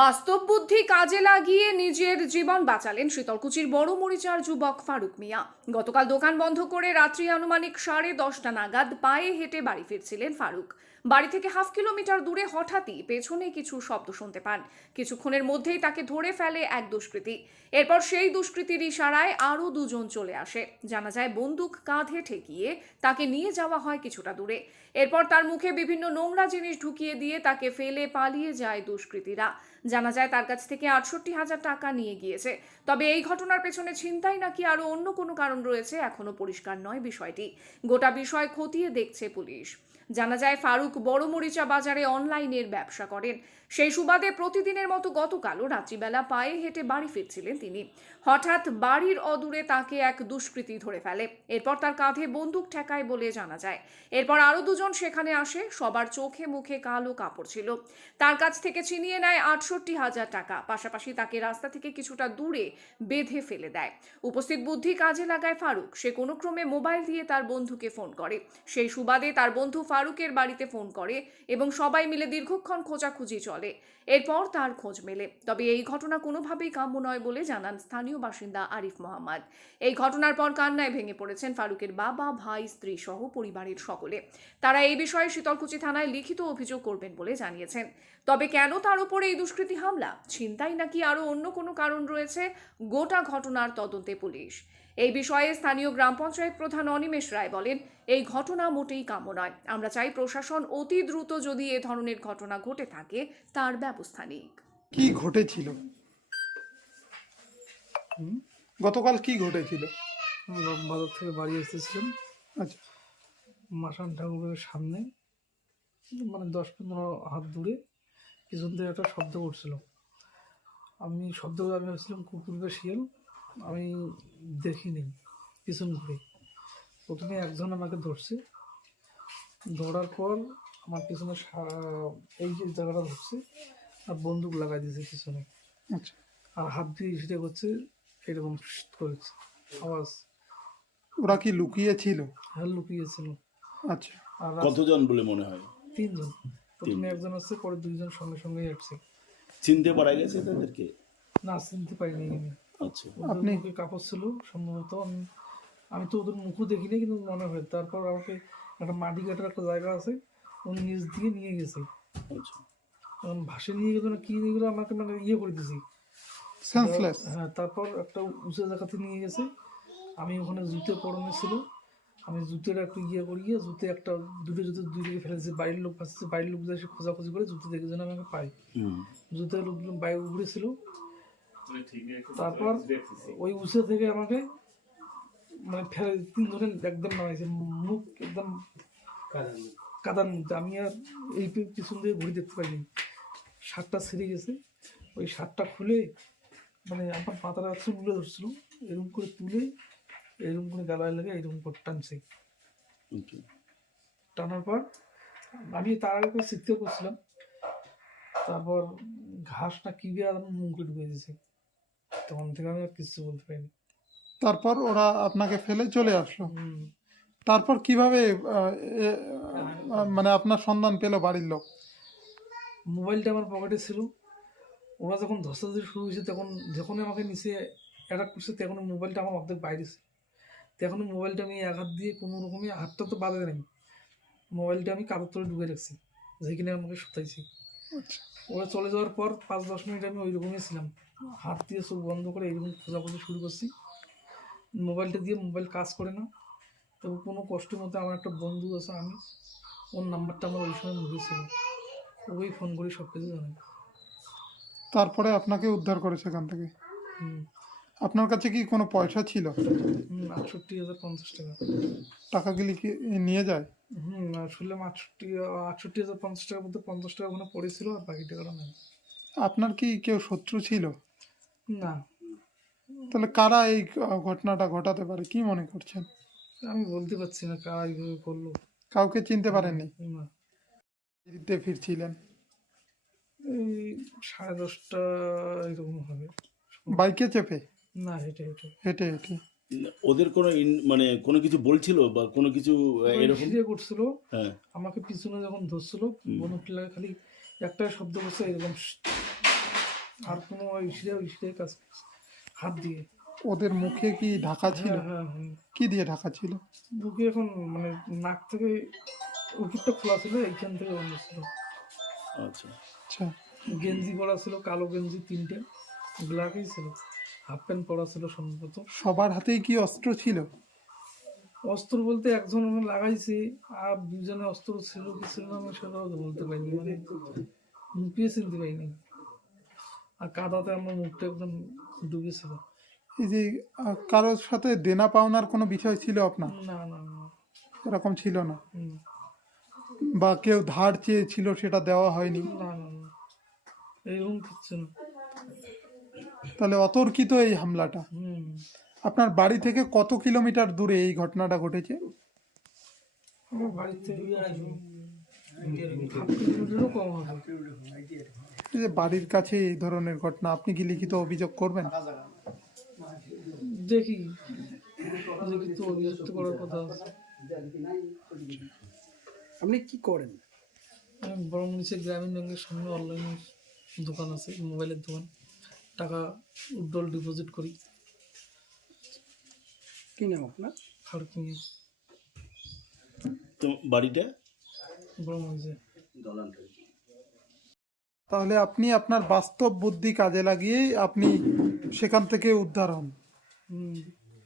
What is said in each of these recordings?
বাস্তব বুদ্ধি কাজে লাগিয়ে নিজের জীবন বাঁচালেন শীতলকুচির বড় মরিচার যুবক ফারুক মিয়া। গতকাল দোকান বন্ধ করে রাত্রি আনুমানিক সাড়ে দশটা নাগাদ পায়ে হেঁটে বাড়ি ফিরছিলেন ফারুক। বাড়ি থেকে হাফ কিলোমিটার দূরে হঠাৎই পেছনে কিছু শব্দ শুনতে পান। কিছুক্ষণের মধ্যেই তাকে ধরে ফেলে এক দুষ্কৃতী। এরপর সেই দুষ্কৃতীর ইশারায় আরও দুজন চলে আসে। জানা যায় বন্দুক কাঁধে ঠেকিয়ে তাকে নিয়ে যাওয়া হয় কিছুটা দূরে। এরপর তার মুখে বিভিন্ন নোংরা জিনিস ঢুকিয়ে দিয়ে তাকে ফেলে পালিয়ে যায় দুষ্কৃতীরা। জানা যায় তার কাছ থেকে আটষট্টি হাজার টাকা নিয়ে গিয়েছে। তবে এই ঘটনার পেছনে ছিনতাই নাকি আরও অন্য কোনো কারণ রয়েছে এখনও পরিষ্কার নয় বিষয়টি। গোটা বিষয় খতিয়ে দেখছে পুলিশ। জানা যায় ফারুক বড় মরিচা বাজারে অনলাইনের ব্যবসা করেন। সেই সুবাদে প্রতিদিনের মতো গতকালও রাত্রিবেলা পায়ে হেঁটে বাড়ি ফিরছিলেন তিনি। হঠাৎ বাড়ির অদূরে তাকে এক দুষ্কৃতী ধরে ফেলে। এরপর তার কাঁধে বন্দুক ঠেকায় বলে জানা যায়। এরপর আরও দুজন সেখানে আসে। সবার চোখে মুখে কালো কাপড় ছিল। তার কাছ থেকে ছিনিয়ে নেয় আটষট্টি হাজার টাকা। পাশাপাশি তাকে রাস্তা থেকে কিছুটা দূরে বেঁধে ফেলে দেয়। উপস্থিত বুদ্ধি কাজে লাগায় ফারুক। সে কোনো ক্রমে মোবাইল দিয়ে তার বন্ধুকে ফোন করে। সেই সুবাদে তার বন্ধু ফারুকের বাড়িতে ফোন করে এবং সবাই মিলে দীর্ঘক্ষণ খোঁজাখুঁজি চলে। এরপর তার খোঁজ মেলে। তবে এই ঘটনা কোনোভাবেই কাম্য নয় বলে জানান স্থানীয় বাসিন্দা আরিফ মোহাম্মদ। এই ঘটনার পর কান্নায় ভেঙে পড়েছেন ফারুকের বাবা, ভাই, স্ত্রী সহ পরিবারের সকলে। তারা এই বিষয়ে শীতলকুচি থানায় লিখিত অভিযোগ করবেন বলে জানিয়েছেন। তবে কেন তার উপরে এই দুষ্কৃতী হামলা? ছিনতাই নাকি আরও অন্য কোনো কারণ রয়েছে? গোটা ঘটনার তদন্তে পুলিশ। এই বিষয়ে স্থানীয় গ্রাম পঞ্চায়েত প্রধান অনিমেষ রায় বলেন এই ঘটনা মোটেই কাম্য নয়। আমরা চাই প্রশাসন অতি দ্রুত যদি এ ধরনের ঘটনা ঘটে থাকে তার ব্যবস্থা নিক। কি ঘটেছিল? হুম? গতকাল কি ঘটেছিল? আমি বাজার থেকে বাড়ি এসেছিলাম। আচ্ছা। মাসান ঠাকুরের সামনে মানে দশ পনেরো হাত দূরে পিছন থেকে একটা শব্দ করছিল। আমি শব্দ করে আমি ভাবছিলাম কুকুর বা শিয়াল। আমি দেখিনি পিছন ঘুরে। প্রথমে একজন আমাকে ধরছে। ধরার পর আমার পিছনে সা- এই যে জায়গাটা ধরছে আর বন্দুক লাগাই দিয়েছে পিছনে। আচ্ছা। আর হাত দিয়ে সেটা করছে এরকম করেছে। আওয়াজ। ওরা কি লুকিয়ে ছিল হ্যাঁ লুকিয়েছিল। আচ্ছা। আর কতজন বলে মনে হয়? তিনজন। প্রথমে একজন আসছে পরে দুইজন সঙ্গে সঙ্গে আসছে চিনতে পারা গেছে তাদেরকে? না চিনতে পারিনি আমি। আচ্ছা। আপনি- মুখে কাপড় ছিল সম্ভবত। আমি আমি তো ওদের মুখও দেখিনি কিন্তু মনে হয়। তারপর আমাকে একটা মাটি কাটার একটা জায়গা আছে উনি নিচ দিয়ে নিয়ে গেছে। আচ্ছা। তখন ভাসে নিয়ে গেলো না কি নিয়ে গেলো আমাকে মানে ইয়ে করে সেন্সলেস হ্যাঁ তারপর একটা উঁচু জায়গাতে নিয়ে গেছে। আমি ওখানে জুতে পরনে ছিল। আমি জুতের একটু ইয়ে করিয়ে জুতে একটা দুটো জুতো দুই দিকে ফেলেছি বাড়ির লোক আসছে বাড়ির লোক এসে খোঁজাখুঁজি করে জুতো দেখে যেন আমাকে পাই। হুম। জুতের লোকজন বাইরে উপরে ছিল। তারপর ওই উঁচু থেকে আমাকে মানে ফেলে তিনজনে একদম নামাইছে। মুখ একদম কাদার মধ্যে আমি আর এই পিছন দিয়ে ঘুরে দেখতে পাইনি। শার্টটা ছিঁড়ে গেছে। ওই শার্টটা খুলে মানে আমার পাতাটা চুলগুলো ধরছিল। এরকম করে তুলে এরকম করে গালায় লাগে এরকম করে টানছে। টানার পর আমি তার আগে করে চিৎকার করছিলাম তারপর ঘাস না কি দিয়ে আমার মুখে ঢুকে দিয়েছে। তখন থেকে আমি আর কিছু বলতে পারিনি। তারপর ওরা আপনাকে ফেলে চলে আসলো। তারপর কীভাবে মানে আপনার সন্ধান পেল বাড়ির লোক? মোবাইলটা আমার পকেটে ছিল। ওরা যখন ধস্তাধস্তি শুরু হয়েছে তখন যখনই আমাকে নিচে অ্যাটাক করছে তখন মোবাইলটা আমার অর্ধেক বাইরে ছিল। তখন মোবাইলটা আমি এক হাত দিয়ে কোনো রকমে হাতটা তো বাঁধে নেই মোবাইলটা আমি কাপড় তলে ঢুকে রাখছি যেখানে আমাকে শুতাইছি আচ্ছা। ওরা চলে যাওয়ার পর পাঁচ দশ মিনিট আমি ওই রকমই ছিলাম। হাত দিয়ে চোখ বন্ধ করে এইরকম খোঁজাখুঁজি শুরু করছি। মোবাইলটা দিয়ে মোবাইল কাজ করে না। তবু কোনো কষ্টের মধ্যে আমার একটা বন্ধু আছে আমি ওর নাম্বারটা আমার ওই সময় মুখে ছিল। ওই ফোন করে সব কিছু জানে। তারপরে আপনাকে উদ্ধার করে সেখান থেকে? হুম। আপনার কাছে কি কোনো পয়সা ছিল? হুম আটষট্টি হাজার পঞ্চাশ টাকা। টাকাগুলি কি নিয়ে যায়? হুম শুনলাম আটষট্টি আটষট্টি হাজার পঞ্চাশ টাকার মধ্যে পঞ্চাশ টাকা ওখানে পড়েছিল আর বাকি টাকাটা নেই আপনার কি কেউ শত্রু ছিল? না। তাহলে কারা এই ঘটনাটা ঘটাতে পারে? কি মনে করছেন? আমি বলতে পারছি না কারা এইভাবে করল। কাউকে চিনতে পারেননি? না ফিরছিলেন? এই সাড়ে দশটা এরকম হবে। বাইকে চেপে? না হেঁটে হেঁটে। হেঁটে হেঁটে। ওদের কোনো ইন- মানে কোনো কিছু বলছিল বা কোনো কিছু এরকম? করছিল। হ্যাঁ। আমাকে পিছনে যখন ধরছিল লাগে খালি একটা শব্দ করছে এরকম আর কোনো ইসরে ইসরে কাজ হাত দিয়ে। ওদের মুখে কি ঢাকা ছিল? হ্যাঁ হ্যাঁ। হ্যাঁ কি দিয়ে ঢাকা ছিল? বুকে এখন মানে নাক থেকে উকিটটা খোলা ছিল এইখান থেকে বন্ধ ছিল। আচ্ছা। আচ্ছা। গেঞ্জি পরা ছিল কালো গেঞ্জি তিনটে। ব্ল্যাকই ছিল। হাফ প্যান্ট পরা ছিল সম্ভবত। সবার হাতেই কি অস্ত্র ছিল? অস্ত্র বলতে একজন আমি লাগাইছি আর দুজনে অস্ত্র ছিল কি ছিল না আমি সেটাও বলতে পারিনি। মানে মুখে চিনতে পারিনি আর কাদাতে আমার মুখটা একদম ডুবেছিল। এই যে আহ, কারোর সাথে দেনা পাওনার কোনো বিষয় ছিল আপনার? না না না। এরকম ছিল না? হুম, বা কেউ ধার চেয়েছিল সেটা দেওয়া হয়নি? না না না। এইরকম কিচ্ছু না। তাহলে অতর্কিত এই হামলাটা? হুম। আপনার বাড়ি থেকে কত কিলোমিটার দূরে এই ঘটনাটা ঘটেছে? আমার বাড়িতে হাফ কিলোমিটারও কম হবে। যে বাড়ির কাছে এই ধরনের ঘটনা আপনি কি লিখিত অভিযোগ করবেন? দেখি। তো করার কথা আছে। আপনি কি করেন? আমি বড় নিচে গ্রামীণ ব্যাংকের সামনে অনলাইন দোকান আছে মোবাইলের দোকান। টাকা উড্ডল ডিপোজিট করি। কি নাম আপনার? ফারুকিং তো বাড়িটা? বড় মরিচে তাহলে আপনি আপনার বাস্তব বুদ্ধি কাজে লাগিয়েই আপনি সেখান থেকে উদ্ধার হন।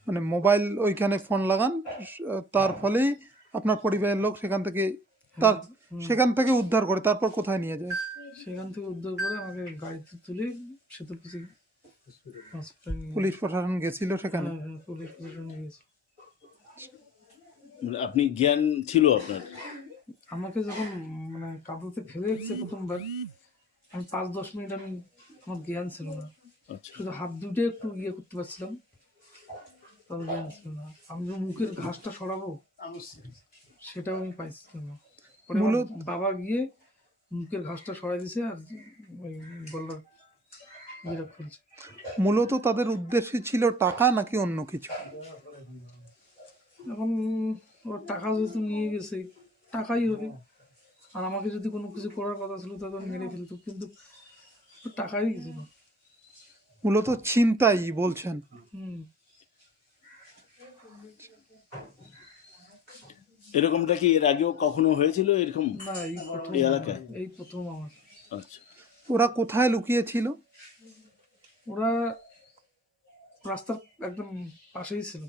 মানে মোবাইল ওইখানে ফোন লাগান তার ফলেই আপনার পরিবারের লোক সেখান থেকে তার সেখান থেকে উদ্ধার করে তারপর কোথায় নিয়ে যায়? সেখান থেকে উদ্ধার করে আমাকে গাড়িতে তুলে হসপিটাল পুলিশ প্রশাসন গেছিল সেখানে? হ্যাঁ হ্যাঁ পুলিশ প্রশাসনে গেছে মানে আপনি জ্ঞান ছিল আপনার? আমাকে যখন মানে কাদাতে ফেলে এসছে প্রথমবার আমি পাঁচ দশ মিনিট আমি আমার জ্ঞান ছিল না। আচ্ছা। শুধু হাত দুটো একটু ইয়ে করতে পারছিলাম। তবে জ্ঞান ছিল না। আমি যে মুখের ঘাসটা সরাবো সেটাও আমি পাইছিলাম না। পরে বাবা গিয়ে মুখের ঘাসটা সরাই দিছে আর ওই ইয়েটা খুলছে। মূলত তাদের উদ্দেশ্য ছিল টাকা নাকি অন্য কিছু? এখন ওর টাকা যেহেতু নিয়ে গেছে টাকাই হবে। আর আমাকে যদি কোনো কিছু করার কথা ছিল তাহলে আমি মেরে ফেলতো কিন্তু ওর টাকাই ছিল মূলত চিন্তাই বলছেন। এরকমটা কি এর আগেও কখনো হয়েছিল এরকম? এই প্রথম এলাকায়? এই প্রথম আমার। আচ্ছা। ওরা কোথায় লুকিয়ে ছিল ওরা রাস্তার একদম পাশেই ছিল।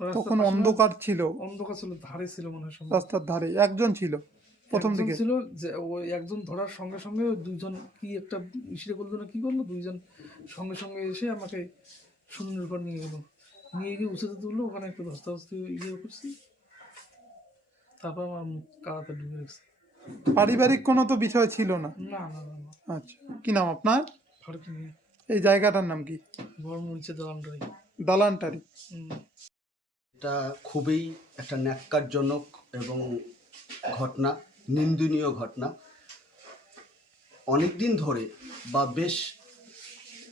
তখন অন্ধকার ছিল। অন্ধকার ছিল ধারে ছিল মনে হয় রাস্তার ধারে একজন ছিল। প্রথম একজন দিকে। ছিল যে ওই একজন ধরার সঙ্গে সঙ্গে ওই দুইজন কি একটা ইসরে করল না কি করল? দুইজন সঙ্গে সঙ্গে এসে আমাকে শূন্যের উপর নিয়ে গেলো। নিয়ে গিয়ে উঁচুতে তুললো ওখানে একটু ধস্তাধস্তি ইয়ে করছি। তারপর আমার মুখ কাদাতে ডুবে গেছে। পারিবারিক কোনো তো বিষয় ছিল না? না না না আচ্ছা। কি নাম আপনার? এই জায়গাটার নাম কি? বড় মরিচে দোকানটাই দালানটারি এটা খুবই একটা ন্যাক্কারজনক এবং ঘটনা। নিন্দনীয় ঘটনা। অনেক দিন ধরে বা বেশ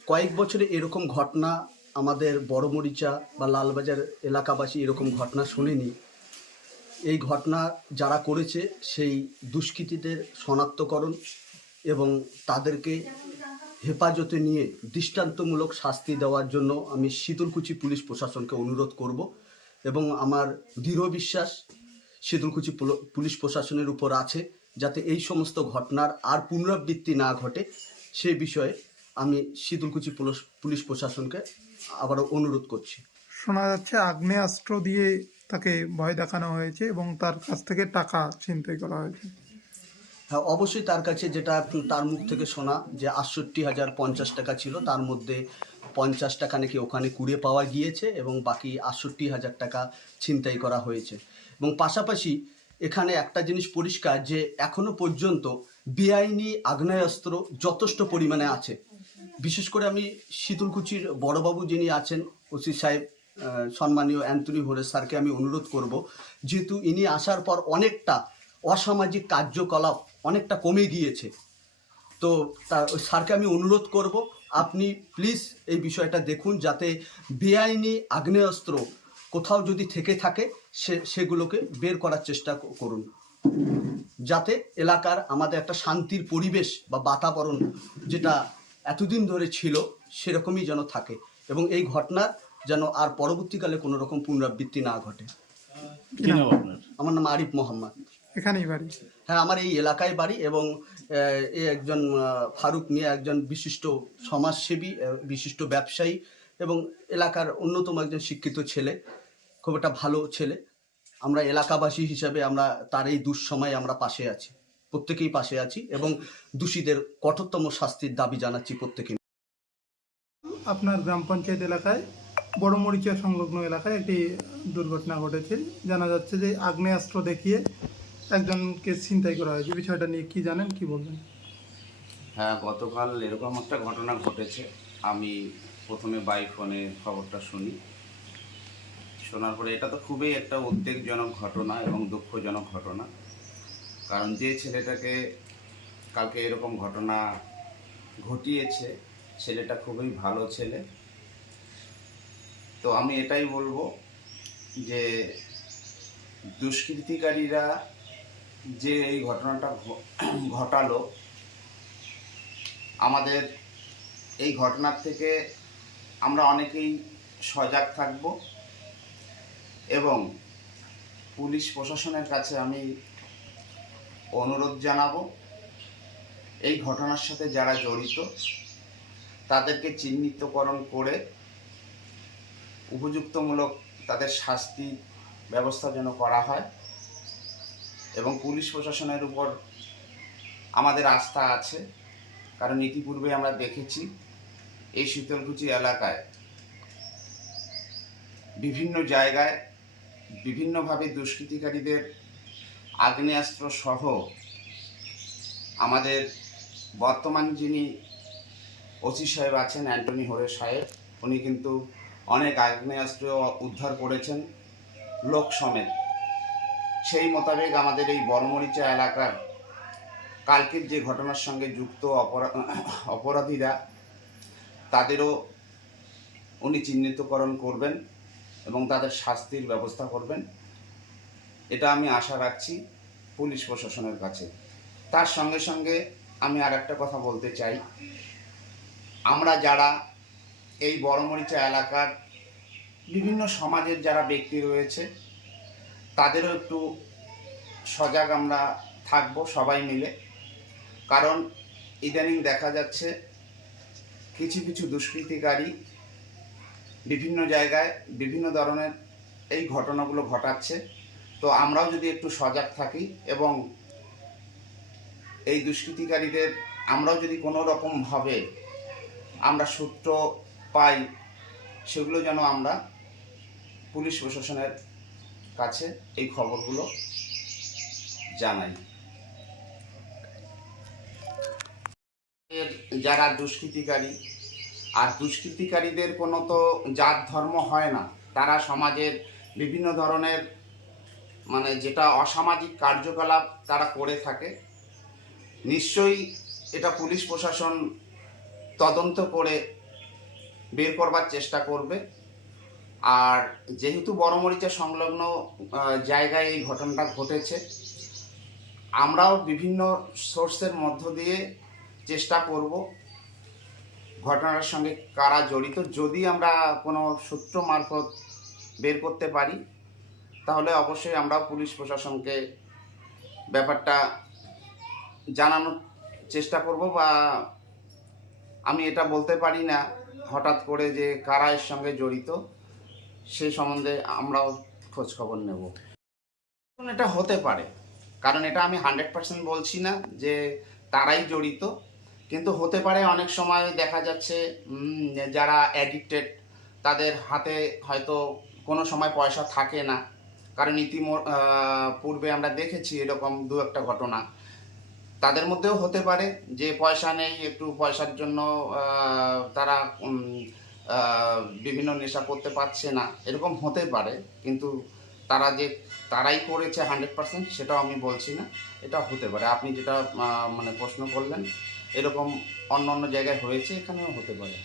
কয়েক বছরে এরকম ঘটনা আমাদের বড়মরিচা বা লালবাজার এলাকাবাসী এরকম ঘটনা শুনিনি। এই ঘটনা যারা করেছে সেই দুষ্কৃতীদের শনাক্তকরণ এবং তাদেরকে হেফাজতে নিয়ে দৃষ্টান্তমূলক শাস্তি দেওয়ার জন্য আমি শীতলকুচি পুলিশ প্রশাসনকে অনুরোধ করব এবং আমার দৃঢ় বিশ্বাস পুল- পুলিশ প্রশাসনের উপর আছে যাতে এই সমস্ত ঘটনার আর পুনরাবৃত্তি না ঘটে। সেই বিষয়ে আমি শীতলকুচি পুলিশ প্রশাসনকে আবারও অনুরোধ করছি। শোনা যাচ্ছে আগ্নেয়াস্ত্র দিয়ে তাকে ভয় দেখানো হয়েছে এবং তার কাছ থেকে টাকা ছিনতাই করা হয়েছে। হ্যাঁ অবশ্যই তার কাছে যেটা তার মুখ থেকে শোনা যে আটষট্টি হাজার পঞ্চাশ টাকা ছিল তার মধ্যে পঞ্চাশ টাকা নাকি ওখানে কুড়ে পাওয়া গিয়েছে এবং বাকি আটষট্টি হাজার টাকা ছিনতাই করা হয়েছে। এবং পাশাপাশি এখানে একটা জিনিস পরিষ্কার যে এখনও পর্যন্ত বেআইনি আগ্নেয়াস্ত্র যথেষ্ট পরিমাণে আছে। বিশেষ করে আমি শীতলকুচির বড়বাবু যিনি আছেন, ওসি সাহেব সম্মানীয় অ্যান্টনি হোরেস স্যারকে আমি অনুরোধ করব, যেহেতু ইনি আসার পর অনেকটা অসামাজিক কার্যকলাপ অনেকটা কমে গিয়েছে। তো তার স্যারকে আমি অনুরোধ করব, আপনি প্লিজ এই বিষয়টা দেখুন যাতে বেআইনি আগ্নেয়াস্ত্র কোথাও যদি থেকে থাকে সে সেগুলোকে বের করার চেষ্টা করুন। যাতে এলাকার আমাদের একটা শান্তির পরিবেশ বা বাতাবরণ যেটা এতদিন ধরে ছিল সেরকমই যেন থাকে এবং এই ঘটনার যেন আর পরবর্তীকালে কোনো রকম পুনরাবৃত্তি না ঘটে। আমার নাম আরিফ মোহাম্মদ। এখানেই বাড়ি। হ্যাঁ আমার এই এলাকায় বাড়ি এবং এ একজন ফারুক মিয়া একজন বিশিষ্ট সমাজসেবী বিশিষ্ট ব্যবসায়ী এবং এলাকার অন্যতম একজন শিক্ষিত ছেলে। খুব একটা ভালো ছেলে। আমরা এলাকাবাসী হিসাবে আমরা তার এই দুঃসময়ে আমরা পাশে আছি প্রত্যেকেই পাশে আছি এবং দোষীদের কঠোরতম শাস্তির দাবি জানাচ্ছি প্রত্যেকে। আপনার গ্রাম পঞ্চায়েত এলাকায় বড় মরিচা সংলগ্ন এলাকায় একটি দুর্ঘটনা ঘটেছে। জানা যাচ্ছে যে আগ্নেয়াস্ত্র দেখিয়ে একজনকে ছিনতাই করা হয়েছে। বিষয়টা নিয়ে কি জানেন কি বলবেন? হ্যাঁ গতকাল এরকম একটা ঘটনা ঘটেছে। আমি প্রথমে বাই ফোনে খবরটা শুনি। শোনার পরে এটা তো খুবই একটা উদ্বেগজনক ঘটনা এবং দুঃখজনক ঘটনা। কারণ যে ছেলেটাকে কালকে এরকম ঘটনা ঘটিয়েছে, ছেলেটা খুবই ভালো ছেলে। তো আমি এটাই বলব যে দুষ্কৃতিকারীরা যে এই ঘটনাটা ঘটালো, আমাদের এই ঘটনার থেকে আমরা অনেকেই সজাগ থাকব। এবং পুলিশ প্রশাসনের কাছে আমি অনুরোধ জানাব, এই ঘটনার সাথে যারা জড়িত, তাদেরকে চিহ্নিতকরণ করে উপযুক্তমূলক তাদের শাস্তি ব্যবস্থা যেন করা হয় এবং পুলিশ প্রশাসনের উপর আমাদের আস্থা আছে। কারণ ইতিপূর্বে আমরা দেখেছি, এই শীতলকুচি এলাকায় বিভিন্ন জায়গায় বিভিন্নভাবে দুষ্কৃতিকারীদের আগ্নেয়াস্ত্র সহ আমাদের বর্তমান যিনি ওসি সাহেব আছেন, অ্যান্টনি হরে সাহেব, উনি কিন্তু অনেক আগ্নেয়াস্ত্র উদ্ধার করেছেন লোক সমেত। সেই মোতাবেক আমাদের এই বড়মরিচা এলাকার কালকের যে ঘটনার সঙ্গে যুক্ত অপরা, অপরাধীরা, তাদেরও উনি চিহ্নিতকরণ করবেন। এবং তাদের শাস্তির ব্যবস্থা করবেন। এটা আমি আশা রাখছি পুলিশ প্রশাসনের কাছে। তার সঙ্গে সঙ্গে আমি আর একটা কথা বলতে চাই। আমরা যারা এই বড়মরিচা এলাকার বিভিন্ন সমাজের যারা ব্যক্তি রয়েছে, তাদেরও একটু সজাগ আমরা থাকব সবাই মিলে। কারণ ইদানিং দেখা যাচ্ছে কিছু কিছু দুষ্কৃতিকারী বিভিন্ন জায়গায় বিভিন্ন ধরনের এই ঘটনাগুলো ঘটাচ্ছে। তো আমরাও যদি একটু সজাগ থাকি এবং এই দুষ্কৃতিকারীদের আমরাও যদি কোনো রকমভাবে আমরা সূত্র পাই, সেগুলো যেন আমরা পুলিশ প্রশাসনের কাছে এই খবরগুলো জানাই। যারা দুষ্কৃতিকারী আর দুষ্কৃতিকারীদের কোনো তো জাত ধর্ম হয় না। তারা সমাজের বিভিন্ন ধরনের মানে যেটা অসামাজিক কার্যকলাপ তারা করে থাকে। নিশ্চয়ই এটা পুলিশ প্রশাসন তদন্ত করে বের করবার চেষ্টা করবে। আর যেহেতু বড়মরিচা সংলগ্ন জায়গায় এই ঘটনাটা ঘটেছে, আমরাও বিভিন্ন সোর্সের মধ্য দিয়ে চেষ্টা করব। ঘটনার সঙ্গে কারা জড়িত? যদি আমরা কোনো সূত্র মারফত বের করতে পারি, তাহলে অবশ্যই আমরা পুলিশ প্রশাসনকে ব্যাপারটা জানানোর চেষ্টা করব বা আমি এটা বলতে পারি না হঠাৎ করে যে কারা এর সঙ্গে জড়িত, সে সম্বন্ধে আমরাও খোঁজ খবর নেব। এটা হতে পারে, কারণ এটা আমি হান্ড্রেড পার্সেন্ট বলছি না যে তারাই জড়িত। কিন্তু হতে পারে অনেক সময় দেখা যাচ্ছে যারা অ্যাডিক্টেড তাদের হাতে হয়তো কোনো সময় পয়সা থাকে না। কারণ ইতিম পূর্বে আমরা দেখেছি এরকম দু একটা ঘটনা। তাদের মধ্যেও হতে পারে যে পয়সা নেই, একটু পয়সার জন্য তারা বিভিন্ন নেশা করতে পারছে না। এরকম হতে পারে, কিন্তু তারা যে, তারাই করেছে হান্ড্রেড পার্সেন্ট সেটাও আমি বলছি না। এটা হতে পারে। আপনি যেটা মানে প্রশ্ন করলেন এরকম অন্য অন্য জায়গায় হয়েছে এখানেও হতে পারে।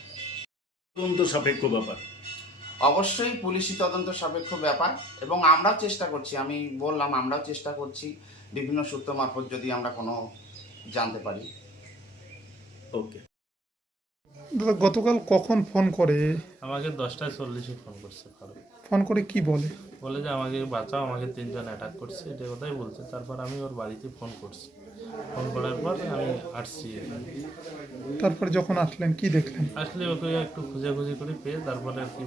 তদন্ত সাপেক্ষ ব্যাপার। অবশ্যই পুলিশি তদন্ত সাপেক্ষ ব্যাপার এবং আমরাও চেষ্টা করছি আমি বললাম আমরাও চেষ্টা করছি বিভিন্ন সূত্র মারফত যদি আমরা কোনো জানতে পারি। ওকে। দাদা গতকাল কখন ফোন করে? আমাকে দশটায় চল্লিশে ফোন করছে ফারুক ফোন করে কি বলে? বলে যে আমাকে বাঁচাও আমাকে তিনজন অ্যাটাক করছে এটা কথাই বলছে। তারপর আমি ওর বাড়িতে ফোন করছি। ফোন করার পর আমি আসছি। তারপরে যখন আসলেন কি দেখলেন? আসলে ওকে একটু খুঁজাখুঁজি করে পেয়ে তারপরে আর কি।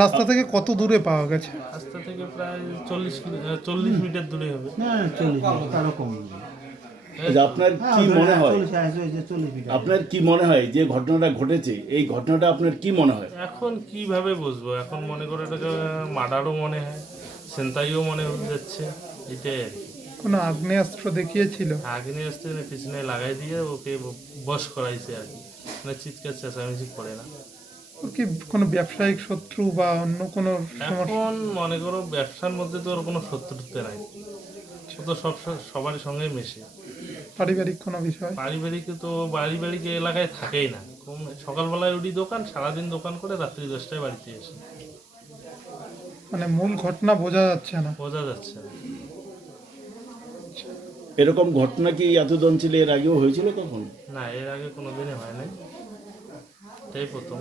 রাস্তা থেকে কত দূরে পাওয়া গেছে? রাস্তা থেকে প্রায় চল্লিশ চল্লিশ মিটার দূরে হবে। আচ্ছা, আপনার কি মনে হয়? আপনার কি মনে হয় যে ঘটনাটা ঘটেছে? এই ঘটনাটা আপনার কি মনে হয়? এখন কীভাবে বুঝব? এখন মনে করে এটাকে মার্ডারও মনে হয় সেন্তাইও মনে হয়ে যাচ্ছে এটাই আর কি। কোনো আগ্নেয়াস্ত্র দেখিয়েছিল? আগ্নেয় আসতে পিছনে লাগাই দিয়ে ওকে বস করাইছে আর কি। মানে চিৎকার চেঁচামেচি করে না। ওর কি কোনো ব্যবসায়িক শত্রু বা অন্য কোনো এখন মনে করো ব্যবসার মধ্যে তো ওর কোনো শত্রুত্ব নাই। ও তো সব সবার সঙ্গে মেশে। পারিবারিক কোনো বিষয়? পারিবারিক তো পারিবারিক এলাকায় থাকেই না। সকালবেলায় উঠি দোকান সারাদিন দোকান করে রাত্রি দশটায় বাড়িতে এসে মানে মূল ঘটনা বোঝা যাচ্ছে না। বোঝা যাচ্ছে না। এরকম ঘটনা কি এত অঞ্চলে এর আগেও হয়েছিল কখন? না এর আগে কোনোদিনই হয় নাই। এটাই প্রথম।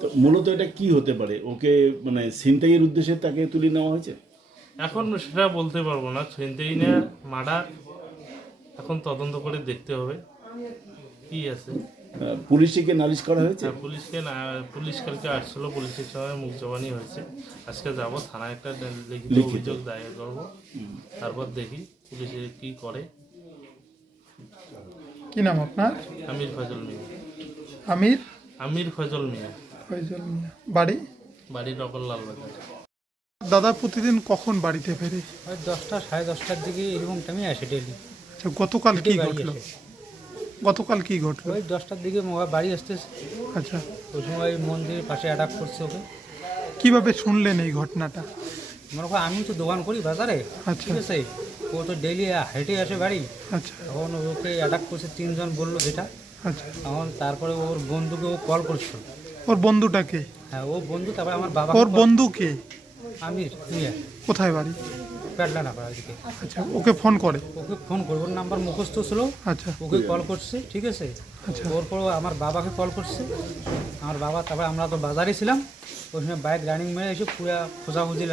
তো মূলত এটা কি হতে পারে? ওকে মানে ছিনতাইয়ের উদ্দেশ্যে তাকে তুলে নেওয়া হয়েছে? এখন সেটা বলতে পারব না। ছিনতেই না মার্ডার এখন তদন্ত করে দেখতে হবে। কি আছে? পুলিশকে নালিশ করা হয়েছে? পুলিশকে পুলিশ কালকে আসছিল পুলিশের সঙ্গে মুখ জবানি হয়েছে। আজকে যাব থানায় একটা লিখিত। অভিযোগ দায়ের করব। তারপর দেখি পুলিশে কি করে। কি নাম আপনার? আমির ফজল মিয়া। আমির? আমির ফজল মিয়া। ফয়জল মিয়া। বাড়ি? বাড়ি রকল্লাল বাজার। দাদা প্রতিদিন কখন বাড়িতে ফেরে? দশটা সাড়ে দশটার দিকে এরকম টাইমে আসে ডেলি আচ্ছা গতকাল কি ঘটলো। গতকাল কি ঘটলো? ওই দশটার দিকে বাড়ি আসতেছে আচ্ছা। ওই সময় মন্দিরের পাশে অ্যাটাক করছে ওকে। কীভাবে শুনলেন এই ঘটনাটা? মনে করো আমি তো দোকান করি বাজারে আচ্ছা। ঠিক আছে? ও তো ডেলি হেঁটে আসে বাড়ি। আচ্ছা। তখন ওকে অ্যাটাক করছে তিনজন বলল যেটা। আচ্ছা। তখন তারপরে ওর বন্ধুকে ও কল করছিল। ওর বন্ধুটাকে হ্যাঁ ও বন্ধু তারপরে আমার বাবা ওর বন্ধু কে? আমি কোথায় বাড়ি? প্যাডলা দিকে আচ্ছা ওকে ফোন করে? ওকে ফোন করব ওর নাম্বার মুখস্থ ছিল। আচ্ছা। ওকে কল করছে ঠিক আছে? আচ্ছা। ওর পর আমার বাবাকে কল করছে। আমার বাবা তারপরে আমরা তো বাজারে ছিলাম। ওই সময় বাইক রানিং মেরে এসে পুরো খোঁজাখুঁজি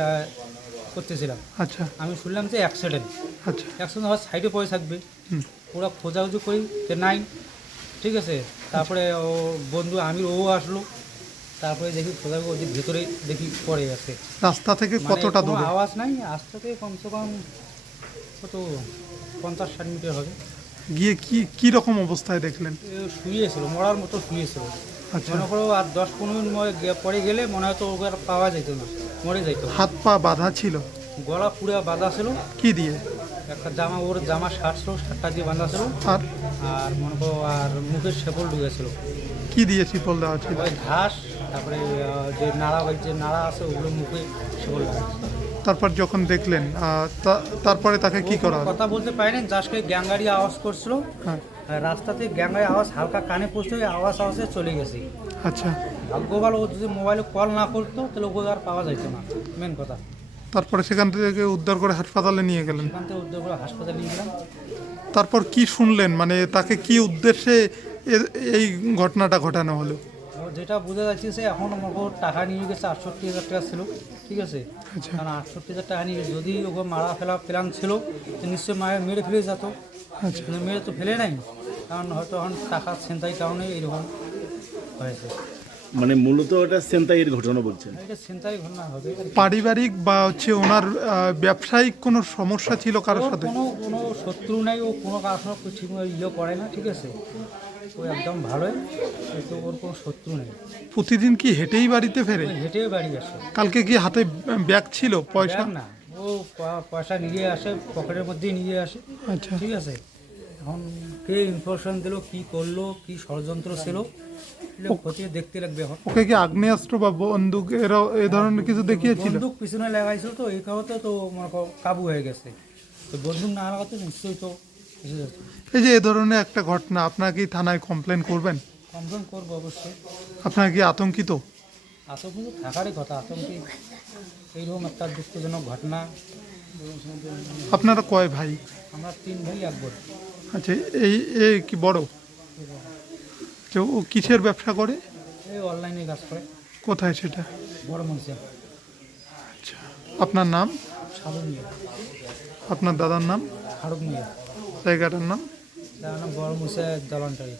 করতেছিলাম। আচ্ছা। আমি শুনলাম যে অ্যাক্সিডেন্ট আচ্ছা। অ্যাক্সিডেন্ট হওয়ার সাইডে পড়ে থাকবে। পুরো খোঁজাখুঁজি করি যে নাই। ঠিক আছে? তারপরে ও বন্ধু আমি ও আসলো। তারপরে দেখি ওই যে ভেতরে দেখি পড়ে গেছে। রাস্তা থেকে মানে কতটা দূরে? আওয়াজ নাই আস্তে থেকে কমসে কম কত পঞ্চাশ ষাট মিটার হবে। গিয়ে কি কি রকম অবস্থায় দেখলেন? এ শুয়েছিল মরার মতো শুয়েছিল। আচ্ছা। মনে করো আর দশ পনেরো মিনিট পরে গেলে মনে হয়তো ওকে আর পাওয়া যেত না মরে যেত হাত পা বাঁধা ছিল? গলা পুরো বাঁধা ছিল। কি দিয়ে? একটা জামা ওর জামা শার্ট ছিল শার্টটা দিয়ে বাঁধা ছিল। আর? আর মনে করো আর মুখের শেপল ঢুকেছিল। কি দিয়ে শিপল দেওয়া ছিল? ঘাস তারপরে যে নাড়া যে নাড়া আছে ওগুলো মুখে লাগাচ্ছে তারপর যখন দেখলেন তারপরে তাকে কি করা কথা বলতে পারি না জাস্ট ওই গ্যাঙ্গারি আওয়াজ করছিল। হ্যাঁ। রাস্তাতে গ্যাঙ্গারি আওয়াজ হালকা কানে পড়ছে ওই আওয়াজ আওয়াজে চলে গেছে। আচ্ছা। ভাগ্য ভালো ও যদি মোবাইলে কল না করতো তাহলে ওকে আর পাওয়া যেত না মেন কথা। তারপরে সেখান থেকে উদ্ধার করে হাসপাতালে নিয়ে গেলেন? সেখান থেকে উদ্যোগ করে হাসপাতালে নিয়ে গেলাম। তারপর কি শুনলেন? মানে তাকে কি উদ্দেশ্যে এই ঘটনাটা ঘটানো হলো? যেটা বোঝা যাচ্ছে সে এখন আমাকে টাকা নিয়ে গেছে আটষট্টি হাজার টাকা ছিল ঠিক আছে? আচ্ছা। কারণ আটষট্টি হাজার টাকা নিয়ে গেছে। যদি ওকে মারা ফেলা প্ল্যান ছিল তো নিশ্চয়ই মায়ের মেরে ফেলে যেত। আচ্ছা। মেরে তো ফেলে নাই কারণ হয়তো এখন টাকা ছিনতাই কারণে এরকম হয়েছে। মানে মূলত এটা ছিনতাইয়ের ঘটনা বলছেন? এটা ছিনতাই ঘটনা হবে। পারিবারিক বা হচ্ছে ওনার ব্যবসায়িক কোনো সমস্যা ছিল কারোর সাথে? কোনো কোনো শত্রু নাই ও কোনো কারোর সঙ্গে ঠিক ইয়ে করে না ঠিক আছে? ও একদম ভালোই কিন্তু ওর কোনো শত্রু নেই। প্রতিদিন কি হেঁটেই বাড়িতে ফেরে? ওই হেঁটে বাড়ি আসে। কালকে কি হাতে ব্যাগ ছিল পয়সা? না ও পয়সা নিয়ে আসে পকেটের মধ্যেই নিয়ে আসে। আচ্ছা। ঠিক আছে? এখন কে ইনফরমেশন দিল কি করল কি ষড়যন্ত্র ছিল খতিয়ে দেখতে লাগবে এখন। ওকে কি আগ্নেয়াস্ত্র বা বন্দুক এরা এ ধরনের কিছু দেখিয়েছিল? বন্দুক পিছনে লাগাইছিল তো এই কারণে তো মনে কাবু হয়ে গেছে। তো বন্দুক না লাগাতে নিশ্চয়ই তো এই যে এ ধরনের একটা ঘটনা আপনারা কি থানায় কমপ্লেন করবেন? কমপ্লেন করব অবশ্যই। আপনারা কি আতঙ্কিত? আতঙ্ক তো থাকারই কথা আতঙ্কে এইরকম একটা দুঃখজনক ঘটনা। আপনারা কয় ভাই? আমরা তিন ভাই একবার আচ্ছা এই এ কি বড়? তো ও কিসের ব্যবসা করে? এই অনলাইনে কাজ করে। কোথায় সেটা? বড় মরিচা আপনার নাম? সাধু মিয়া। আপনার দাদার নাম? ফারুক মিয়া। জায়গাটার নাম? বড় মরিচা দলনটারি